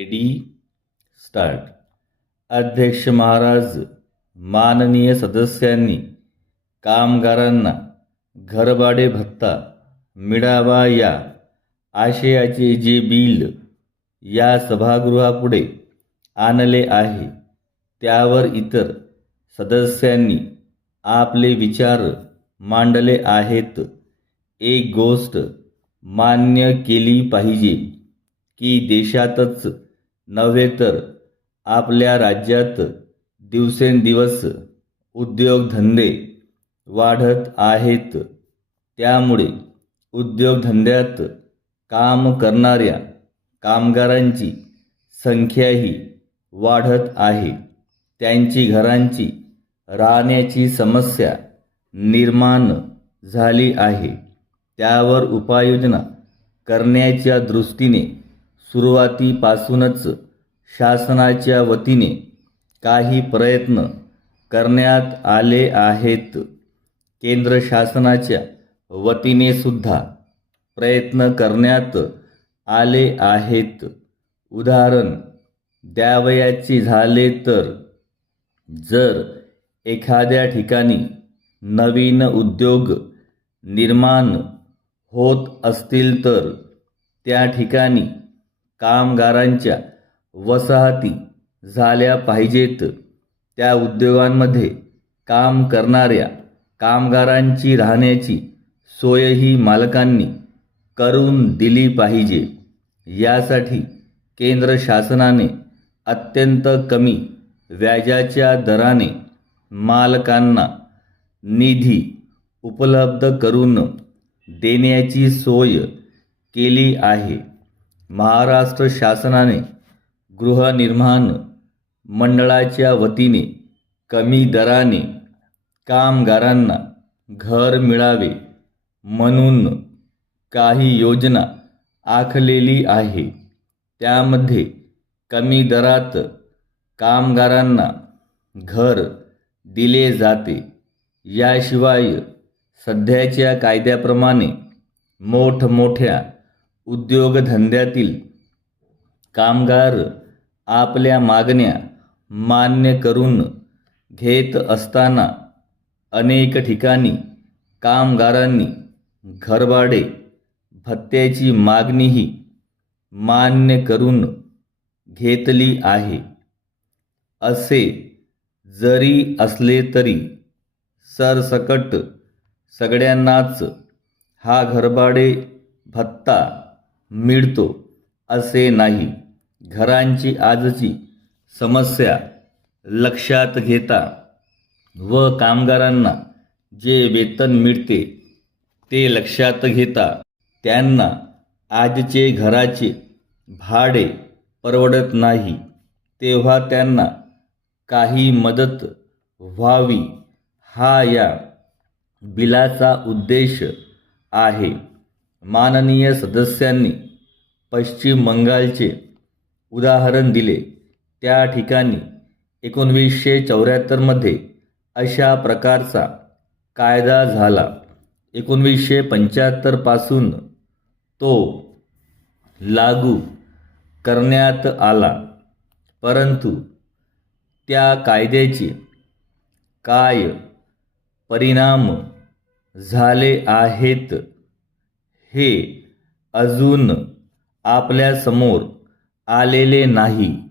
Ready start अध्यक्ष महाराज माननीय सदस्यांनी कामगारांना घरभाडे भत्ता मिळावा या आशयाचे जे बिल या सभागृहापुढे आणले आहे त्यावर इतर सदस्यांनी आपले विचार मांडले आहेत. एक गोष्ट मान्य केली पाहिजे की देशातच नव्हे तर आपल्या राज्यात दिवसेंदिवस उद्योगधंदे वाढत आहेत. त्यामुळे उद्योगधंद्यात काम करणाऱ्या कामगारांची संख्याही वाढत आहे. त्यांची घरांची राहण्याची समस्या निर्माण झाली आहे. त्यावर उपाययोजना करण्याच्या दृष्टीने सुरुवातीपासूनच शासनाच्या वतीने काही प्रयत्न करण्यात आले आहेत. केंद्र शासनाच्या वतीने सुद्धा प्रयत्न करण्यात आले आहेत. उदाहरण द्यावयाचे झाले तर जर एखाद्या ठिकाणी नवीन उद्योग निर्माण होत असतील तर त्या ठिकाणी कामगारांच्या वसाहती झाल्या पाहिजेत. त्या उद्योगांमध्ये काम करणाऱ्या कामगारांची राहण्याची सोयही मालकांनी करून दिली पाहिजे. यासाठी केंद्र शासनाने अत्यंत कमी व्याजाच्या दराने मालकांना निधी उपलब्ध करून देण्याची सोय केली आहे. महाराष्ट्र शासनाने गृहनिर्माण मंडळाच्या वतीने कमी दराने कामगारांना घर मिळावे म्हणून काही योजना आखलेली आहे. त्यामध्ये कमी दरात कामगारांना घर दिले जाते. याशिवाय सध्याच्या कायद्याप्रमाणे मोठमोठ्या उद्योगधंद्यातील कामगार आपल्या मागण्या मान्य करून घेत असताना अनेक ठिकाणी कामगारांनी घरभाडे भत्त्याची मागणीही मान्य करून घेतली आहे. असे जरी असले तरी सरसकट सगळ्यांनाच हा घरभाडे भत्ता मिळतो असे नाही. घरांची आजची समस्या लक्षात घेता व कामगारांना जे वेतन मिळते ते लक्षात घेता त्यांना आजचे घराचे भाडे परवडत नाही. तेव्हा त्यांना काही मदत व्हावी हा या बिलाचा उद्देश आहे. माननीय सदस्यांनी पश्चिम बंगालचे उदाहरण दिले. त्या ठिकाणी एकोणवीसशे चौऱ्याहत्तरमध्ये अशा प्रकारचा कायदा झाला. एकोणवीसशे पंच्याहत्तरपासून तो लागू करण्यात आला. परंतु त्या कायद्याचे काय परिणाम झाले आहेत? हे अजून आपल्यासमोर आलेले नाही.